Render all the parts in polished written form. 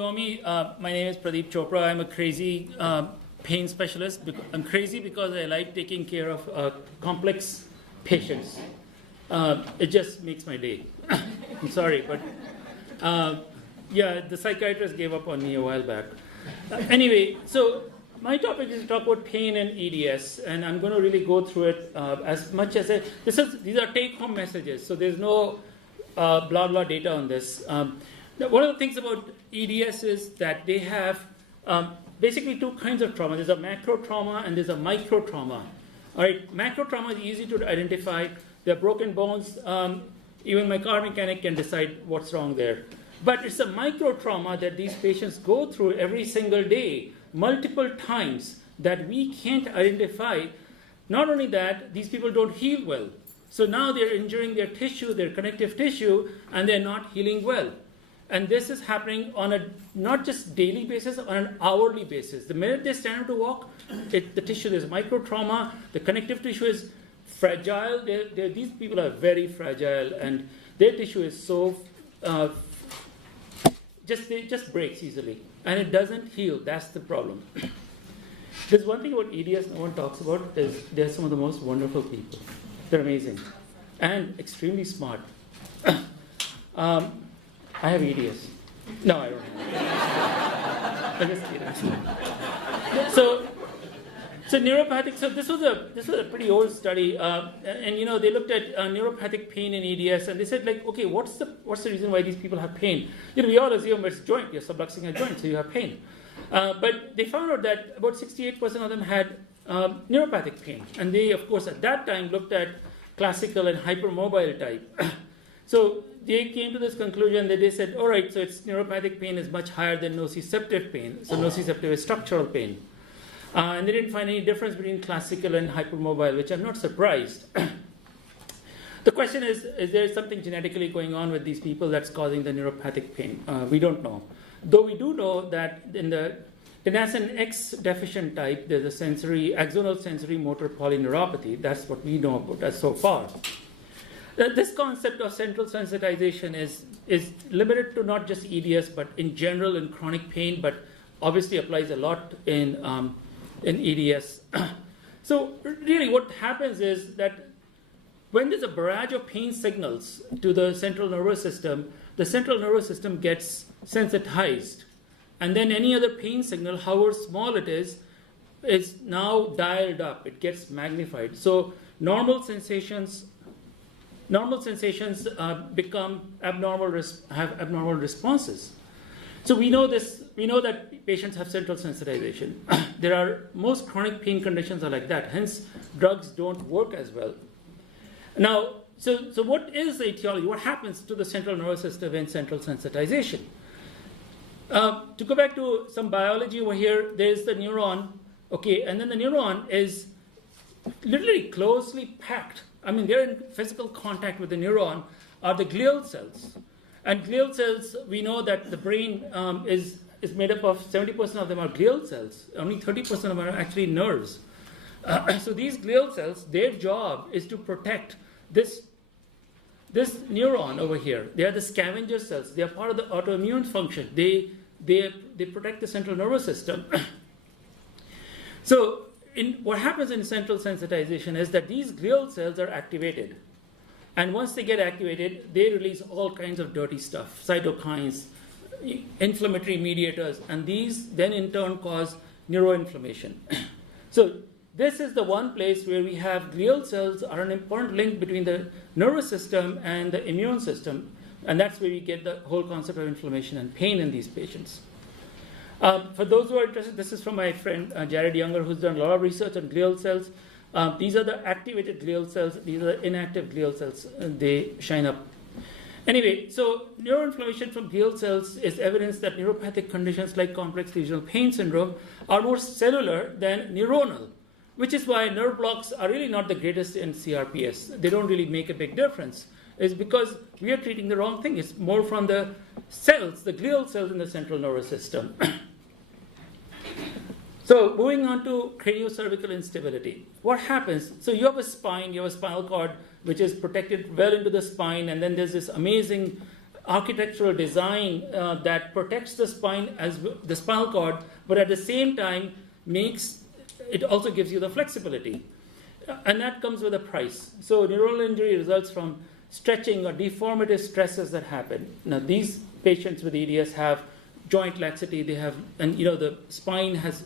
know me, my name is Pradeep Chopra. I'm a crazy pain specialist. I'm crazy because I like taking care of complex patients. It just makes my day. I'm sorry, but yeah, the psychiatrist gave up on me a while back. Anyway, so my topic is to talk about pain and EDS, and I'm going to really go through it as much as these are take-home messages, so there's no blah blah data on this. One of the things about EDS is that they have basically two kinds of trauma. There's a macro trauma and there's a micro trauma. All right, macro trauma is easy to identify. They're broken bones. Even my car mechanic can decide what's wrong there. But it's a micro trauma that these patients go through every single day, multiple times, that we can't identify. Not only that, these people don't heal well. So now they're injuring their tissue, their connective tissue, and they're not healing well. And this is happening on a not just daily basis, on an hourly basis. The minute they stand up to walk, the tissue, there's micro trauma, the connective tissue is fragile. These people are very fragile, and their tissue is so it just breaks easily, and it doesn't heal. That's the problem. There's one thing about EDS no one talks about is they're some of the most wonderful people. They're amazing and extremely smart. I have EDS. No, I don't have. I just kidding. So neuropathic. So this was a pretty old study, and they looked at neuropathic pain in EDS, and they said okay, what's the reason why these people have pain? We all assume it's joint. You're subluxing a joint, so you have pain. But they found out that about 68% of them had neuropathic pain, and they, of course, at that time looked at classical and hypermobile type. So they came to this conclusion that they said, all right, so it's neuropathic pain is much higher than nociceptive pain. So nociceptive is structural pain. And they didn't find any difference between classical and hypermobile, which I'm not surprised. The question is there something genetically going on with these people that's causing the neuropathic pain? We don't know. Though we do know that in the tenascin X deficient type, there's a axonal sensory motor polyneuropathy. That's what we know about that so far. This concept of central sensitization is limited to not just EDS, but in general in chronic pain, but obviously applies a lot in EDS. So really what happens is that when there's a barrage of pain signals to the central nervous system gets sensitized. And then any other pain signal, however small it is now dialed up. It gets magnified. So normal sensations become abnormal, have abnormal responses. So we know this. We know that patients have central sensitization. Most chronic pain conditions are like that. Hence, drugs don't work as well. Now, so what is the etiology? What happens to the central nervous system in central sensitization? To go back to some biology over here, there's the neuron. Okay, and then the neuron is literally closely packed. I mean, they're in physical contact with the neuron, are the glial cells. And glial cells, we know that the brain is made up of 70% of them are glial cells. Only 30% of them are actually nerves. So these glial cells, their job is to protect this neuron over here. They are the scavenger cells. They are part of the autoimmune function. They protect the central nervous system. So what happens in central sensitization is that these glial cells are activated. And once they get activated, they release all kinds of dirty stuff, cytokines, inflammatory mediators, and these then in turn cause neuroinflammation. So this is the one place where we have glial cells are an important link between the nervous system and the immune system, and that's where we get the whole concept of inflammation and pain in these patients. For those who are interested, this is from my friend Jared Younger, who's done a lot of research on glial cells. These are the activated glial cells. These are the inactive glial cells. They shine up. Anyway, so neuroinflammation from glial cells is evidence that neuropathic conditions like complex lesional pain syndrome are more cellular than neuronal, which is why nerve blocks are really not the greatest in CRPS. They don't really make a big difference. It's because we are treating the wrong thing. It's more from the cells, the glial cells in the central nervous system. So moving on to craniocervical instability. What happens? So you have a spine, you have a spinal cord, which is protected well into the spine, and then there's this amazing architectural design that protects the spine as the spinal cord, but at the same time it also gives you the flexibility. And that comes with a price. So neural injury results from stretching or deformative stresses that happen. Now these patients with EDS have joint laxity, and the spine has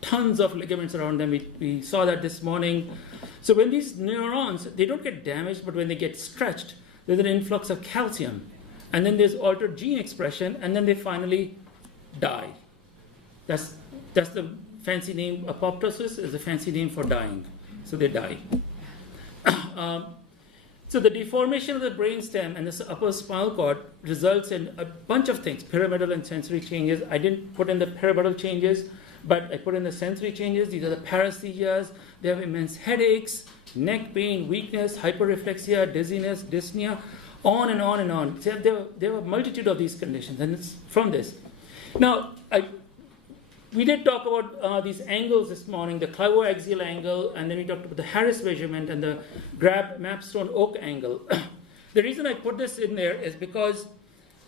tons of ligaments around them. We saw that this morning. So when these neurons, they don't get damaged, but when they get stretched, there's an influx of calcium. And then there's altered gene expression, and then they finally die. That's the fancy name. Apoptosis is the fancy name for dying. So they die. So the deformation of the brainstem and the upper spinal cord results in a bunch of things, pyramidal and sensory changes. I didn't put in the pyramidal changes, but I put in the sensory changes. These are the paresthesias. They have immense headaches, neck pain, weakness, hyperreflexia, dizziness, dyspnea, on and on and on. So there are a multitude of these conditions, and it's from this. Now, we did talk about these angles this morning, the clivo-axial angle, and then we talked about the Harris measurement and the Grab-Mapstone-Oak angle. The reason I put this in there is because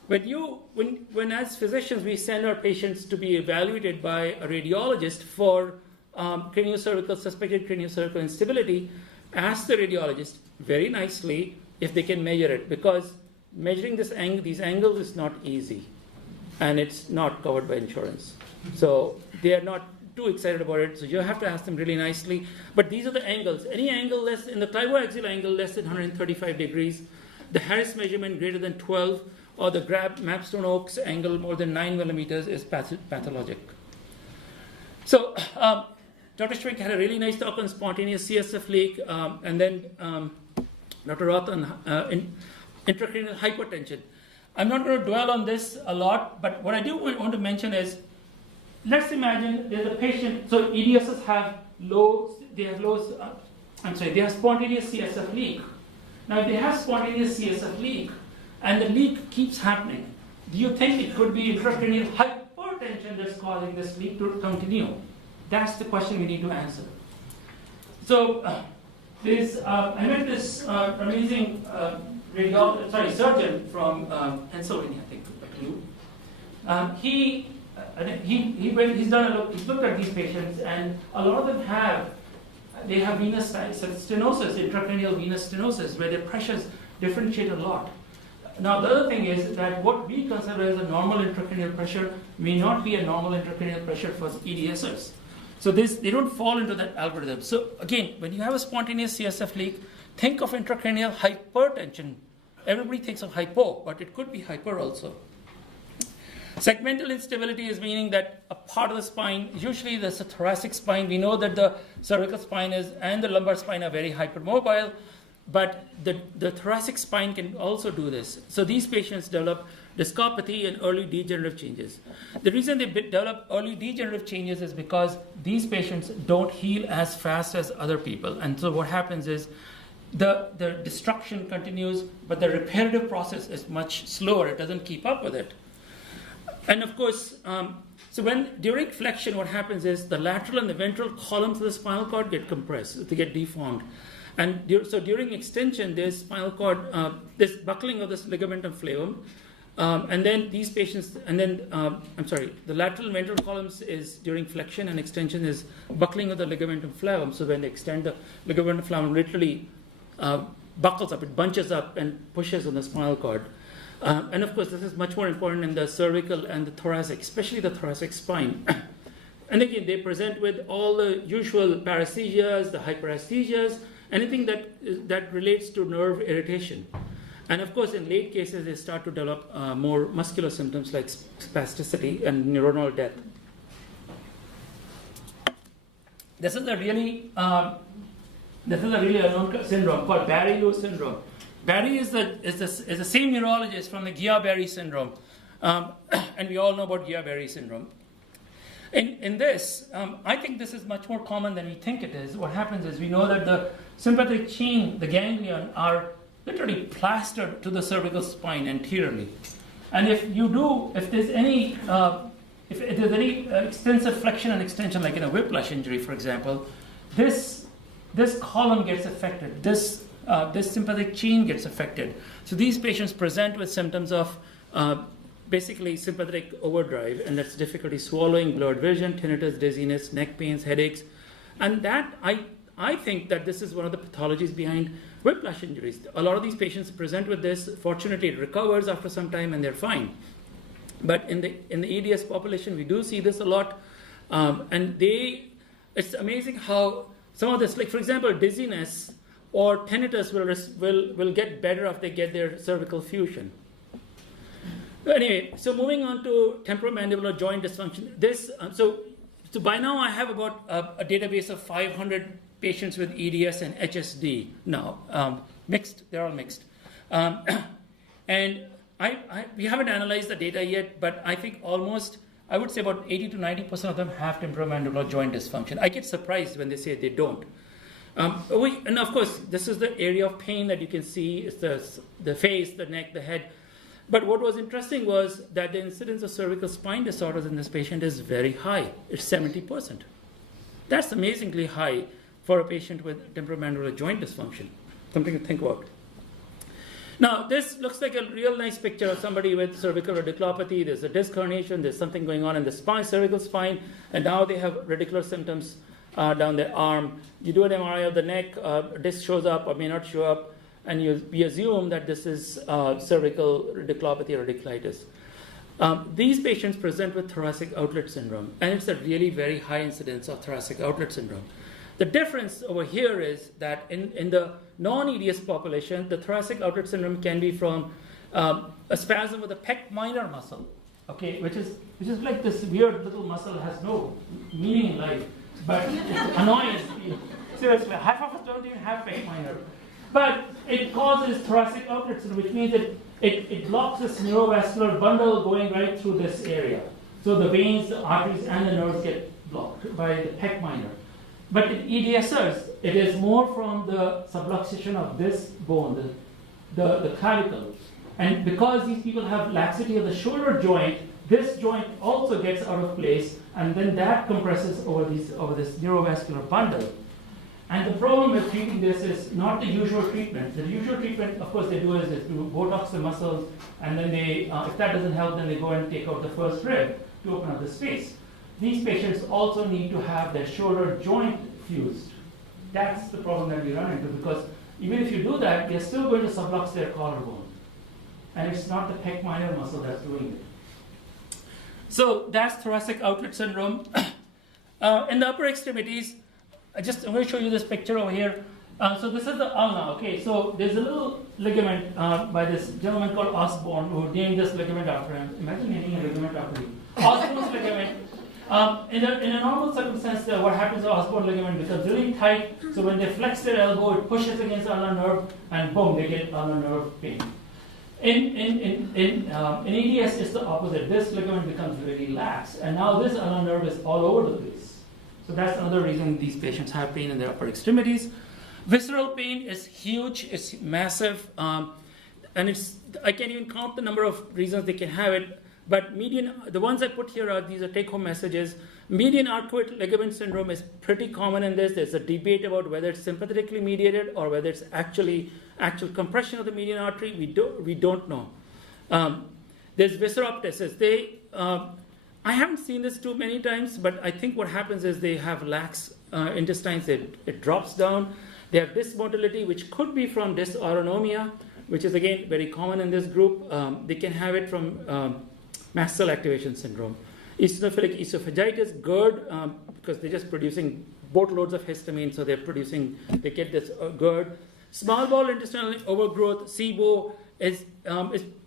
when as physicians we send our patients to be evaluated by a radiologist for suspected craniocervical instability, ask the radiologist very nicely if they can measure it, because measuring these angles is not easy, and it's not covered by insurance. So they are not too excited about it. So you have to ask them really nicely. But these are the angles. Any angle less in the clivo-axial angle less than 135 degrees, the Harris measurement greater than 12, or the Grab-Mapstone-Oaks angle more than 9 millimeters is pathologic. So Dr. Schwenk had a really nice talk on spontaneous CSF leak, and then Dr. Roth on intracranial hypertension. I'm not going to dwell on this a lot, but what I do want to mention is, let's imagine there's a patient. So EDSs have spontaneous CSF leak. Now, if they have spontaneous CSF leak and the leak keeps happening, do you think it could be intracranial hypertension that's causing this leak to continue? That's the question we need to answer. So I met this amazing surgeon from Pennsylvania, I think. He's looked at these patients, and a lot of them have venous stenosis, intracranial venous stenosis, where their pressures differentiate a lot. Now, the other thing is that what we consider as a normal intracranial pressure may not be a normal intracranial pressure for EDSers. So they don't fall into that algorithm. So again, when you have a spontaneous CSF leak, think of intracranial hypertension. Everybody thinks of hypo, but it could be hyper also. Segmental instability is meaning that a part of the spine, usually there's a thoracic spine. We know that the cervical spine and the lumbar spine are very hypermobile, but the thoracic spine can also do this. So these patients develop discopathy and early degenerative changes. The reason they develop early degenerative changes is because these patients don't heal as fast as other people. And so what happens is the destruction continues, but the reparative process is much slower. It doesn't keep up with it. And of course, during flexion, what happens is the lateral and the ventral columns of the spinal cord get compressed, they get deformed. And so during extension, there's spinal cord, there's buckling of this ligamentum flavum. And then these patients, the lateral and ventral columns is during flexion, and extension is buckling of the ligamentum flavum. So when they extend, the ligamentum flavum literally buckles up, it bunches up and pushes on the spinal cord. And of course, this is much more important in the cervical and the thoracic, especially the thoracic spine. And again, they present with all the usual paresthesias, the hyperesthesias, anything that relates to nerve irritation. And of course, in late cases, they start to develop more muscular symptoms like spasticity and neuronal death. This is a really unknown syndrome called Barry-Lewis syndrome. Barry is the same neurologist from the Guillain-Barré syndrome, and we all know about Guillain-Barré syndrome. In this, I think this is much more common than we think it is. What happens is we know that the sympathetic chain, the ganglion, are literally plastered to the cervical spine anteriorly. And if there's any extensive flexion and extension, like in a whiplash injury, for example, this column gets affected. This this sympathetic chain gets affected. So these patients present with symptoms of basically sympathetic overdrive, and that's difficulty swallowing, blurred vision, tinnitus, dizziness, neck pains, headaches. And that, I think that this is one of the pathologies behind whiplash injuries. A lot of these patients present with this. Fortunately, it recovers after some time and they're fine. But in the EDS population, we do see this a lot. It's amazing how some of this, like for example, dizziness or tinnitus will get better after they get their cervical fusion. Anyway, so moving on to temporomandibular joint dysfunction. So by now I have about a database of 500 patients with EDS and HSD now. Mixed, they're all mixed. And we haven't analyzed the data yet, but I think I would say about 80 to 90% of them have temporomandibular joint dysfunction. I get surprised when they say they don't. And of course, this is the area of pain that you can see. It's the face, the neck, the head. But what was interesting was that the incidence of cervical spine disorders in this patient is very high. It's 70%. That's amazingly high for a patient with temporomandibular joint dysfunction. Something to think about. Now, this looks like a real nice picture of somebody with cervical radiculopathy. There's a disc herniation. There's something going on in the spine, cervical spine, and now they have radicular symptoms down their arm. You do an MRI of the neck, a disc shows up or may not show up, and we assume that this is cervical radiculopathy or radiculitis. These patients present with thoracic outlet syndrome, and it's a really very high incidence of thoracic outlet syndrome. The difference over here is that in the non-EDS population, the thoracic outlet syndrome can be from a spasm of the pec minor muscle, okay, which is like this weird little muscle that has no meaning in life, but it's annoying. Seriously, half of us don't even have pec minor. But it causes thoracic outlet syndrome, which means it blocks this neurovascular bundle going right through this area. So the veins, the arteries, and the nerves get blocked by the pec minor. But in EDSers, it is more from the subluxation of this bone, the clavicle. And because these people have laxity of the shoulder joint, this joint also gets out of place, and then that compresses over this neurovascular bundle. And the problem with treating this is not the usual treatment. The usual treatment, of course, they do is they do Botox the muscles, and then if that doesn't help, then they go and take out the first rib to open up the space. These patients also need to have their shoulder joint fused. That's the problem that we run into, because even if you do that, you're still going to sublux their collarbone. And it's not the pec minor muscle that's doing it. So that's thoracic outlet syndrome. In the upper extremities, I'm going to show you this picture over here. So this is the ulna. Okay, so there's a little ligament by this gentleman called Osborne who named this ligament after him. Imagine naming a ligament after you. Osborne's ligament. In a normal circumstance, what happens to Osborne ligament becomes really tight. So when they flex their elbow, it pushes against the ulnar nerve, and boom, they get ulnar nerve pain. In EDS, it's the opposite. This ligament becomes really lax, and now this ulnar nerve is all over the place. So that's another reason these patients have pain in their upper extremities. Visceral pain is huge, it's massive, and I can't even count the number of reasons they can have it, but the ones I put here these are take-home messages. Median arcuate ligament syndrome is pretty common in this. There's a debate about whether it's sympathetically mediated or whether it's actual compression of the median artery. We don't know. There's visceroptosis. I haven't seen this too many times, but I think what happens is they have lax intestines. It drops down. They have dysmotility, which could be from dysautonomia, which is again very common in this group. They can have it from mast cell activation syndrome. Eosinophilic esophagitis, GERD, because they're just producing boatloads of histamine, so they get this GERD. Small bowel intestinal overgrowth, SIBO, is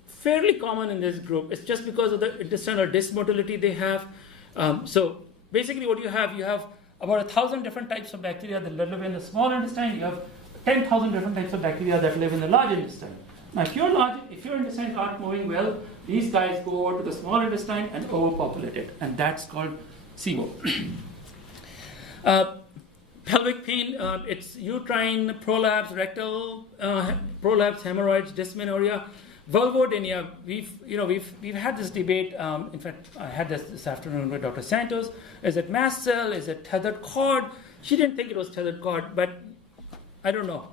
fairly common in this group. It's just because of the intestinal dysmotility they have. So basically what you have about 1,000 different types of bacteria that live in the small intestine. You have 10,000 different types of bacteria that live in the large intestine. Now if your intestines aren't moving well, these guys go over to the small intestine and overpopulate it, and that's called SIBO. Pelvic pain, it's uterine prolapse, rectal prolapse, hemorrhoids, dysmenorrhea. Vulvodynia, we've had this debate. In fact, I had this afternoon with Dr. Santos. Is it mast cell? Is it tethered cord? She didn't think it was tethered cord, but I don't know.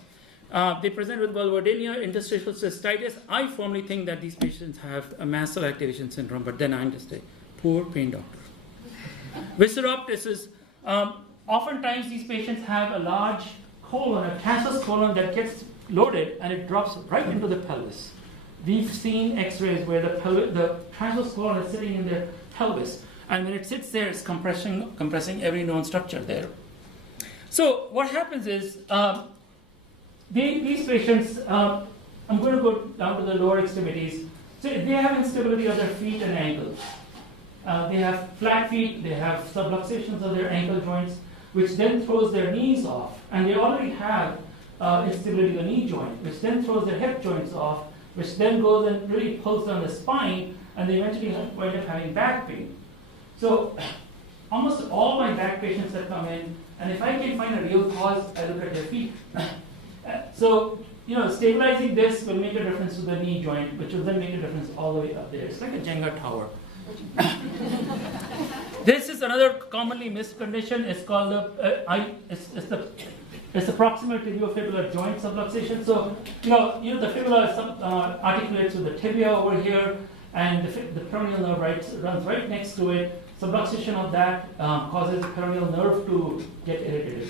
They present with vulvodynia, interstitial cystitis. I firmly think that these patients have a mast cell activation syndrome, but then I'm just a poor pain doctor. Visceroptosis. Oftentimes these patients have a large colon, a cancellous colon that gets loaded and it drops right into the pelvis. We've seen x-rays where the transverse colon is sitting in their pelvis, and when it sits there, it's compressing every known structure there. So what happens is, these patients, I'm going to go down to the lower extremities. So they have instability of their feet and ankles. They have flat feet, they have subluxations of their ankle joints, which then throws their knees off. And they already have instability of the knee joint, which then throws their hip joints off, which then goes and really pulls on the spine, and they eventually wind up having back pain. So almost all my back patients that come in, and if I can find a real cause, I look at their feet. So, stabilizing this will make a difference to the knee joint, which will then make a difference all the way up there. It's like a Jenga tower. This is another commonly missed condition. It's called it's the proximal tibiofibular joint subluxation. So, the fibula articulates with the tibia over here, and the peroneal nerve runs right next to it. Subluxation of that causes the peroneal nerve to get irritated.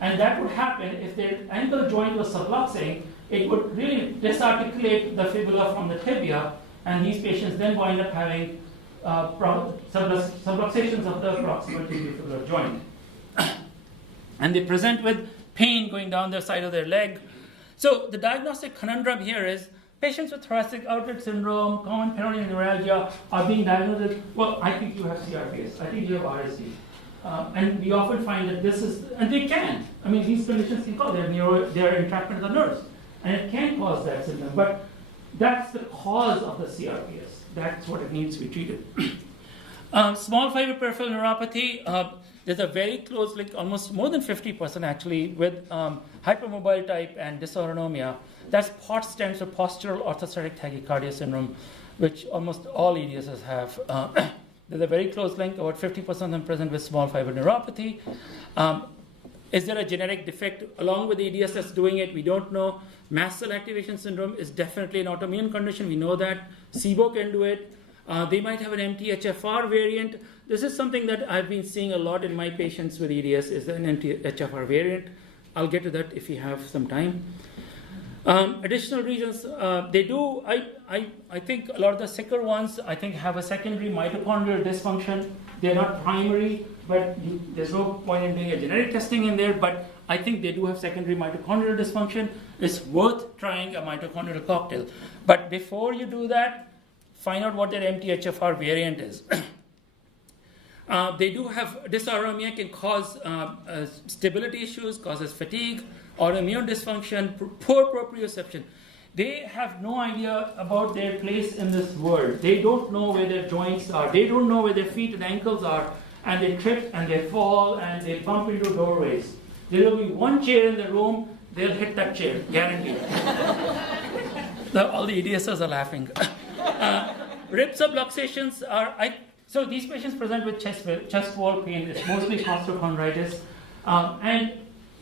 And that would happen if their ankle joint was subluxing. It would really disarticulate the fibula from the tibia, and these patients then wind up having subluxations of the proximal tibiofibular joint. And they present with pain going down the side of their leg. So the diagnostic conundrum here is patients with thoracic outlet syndrome, common peroneal neuralgia are being diagnosed with, well, I think you have CRPS, I think you have RSD. And we often find that this is, and they can. I mean, these conditions can cause, they're entrapment of the nerves. And it can cause that symptom, but that's the cause of the CRPS. That's what it needs to be treated. Small fiber peripheral neuropathy, there's a very close link, almost more than 50% actually, with hypermobile type and dysautonomia. That's POTS stands for postural orthostatic tachycardia syndrome, which almost all EDSs have. There's a very close link, about 50% of them present with small fiber neuropathy. Is there a genetic defect along with the EDS that's doing it? We don't know. Mast cell activation syndrome is definitely an autoimmune condition. We know that. SIBO can do it. They might have an MTHFR variant. This is something that I've been seeing a lot in my patients with EDS, is an MTHFR variant. I'll get to that if you have some time. Additional reasons, they do, I think a lot of the sicker ones, I think, have a secondary mitochondrial dysfunction. They're not primary, but there's no point in doing a genetic testing in there, but I think they do have secondary mitochondrial dysfunction. It's worth trying a mitochondrial cocktail. But before you do that, find out what their MTHFR variant is. They do have dysautonomia, can cause stability issues, causes fatigue, autoimmune dysfunction, poor proprioception. They have no idea about their place in this world. They don't know where their joints are. They don't know where their feet and ankles are. And they trip and they fall and they bump into doorways. There will be one chair in the room, they'll hit that chair, guaranteed. All the EDSs are laughing. Rib subluxations are, so these patients present with chest wall pain. It's mostly costochondritis. And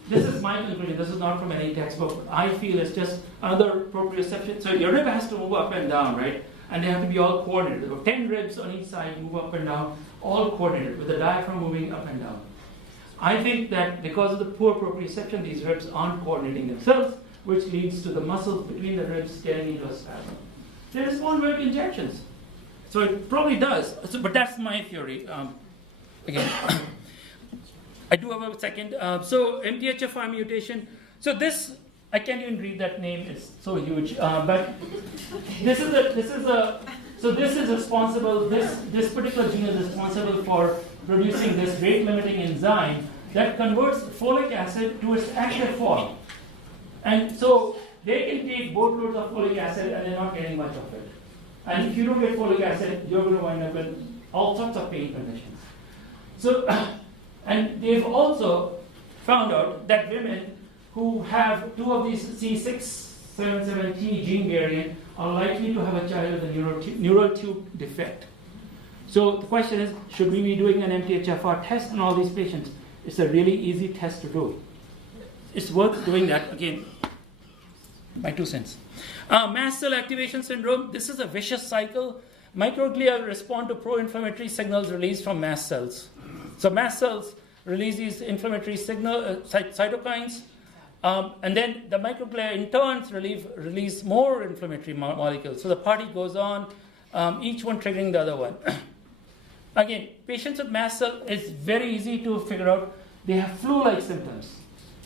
this is my conclusion. This is not from any textbook. I feel it's just another proprioception. So your rib has to move up and down, right? And they have to be all coordinated. There are 10 ribs on each side, move up and down, all coordinated, with the diaphragm moving up and down. I think that because of the poor proprioception, these ribs aren't coordinating themselves, which leads to the muscles between the ribs getting into a spasm. They respond well to injections. So it probably does. But that's my theory. Again, I do have a second. So MTHFR mutation. So this, I can't even read that name. It's so huge. But this is responsible. This particular gene is responsible for producing this rate-limiting enzyme that converts folic acid to its active form. And so they can take boatloads of folic acid and they're not getting much of it. And if you don't get folic acid, you're going to wind up with all sorts of pain conditions. So, and they've also found out that women who have two of these C677T gene variant are likely to have a child with a neural tube defect. So the question is, should we be doing an MTHFR test on all these patients? It's a really easy test to do. It's worth doing that. Again, My 2 cents. Mast cell activation syndrome. This is a vicious cycle. Microglia respond to pro-inflammatory signals released from mast cells. So mast cells release these inflammatory cytokines, and then the microglia in turn release more inflammatory molecules. So the party goes on, each one triggering the other one. Again, patients with mast cell, it's very easy to figure out. They have flu-like symptoms.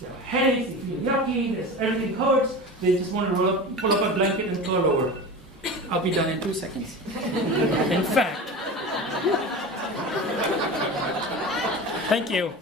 They have headaches, they feel yucky, everything hurts. They just want to pull up a blanket and curl over. I'll be done in 2 seconds. In fact, thank you.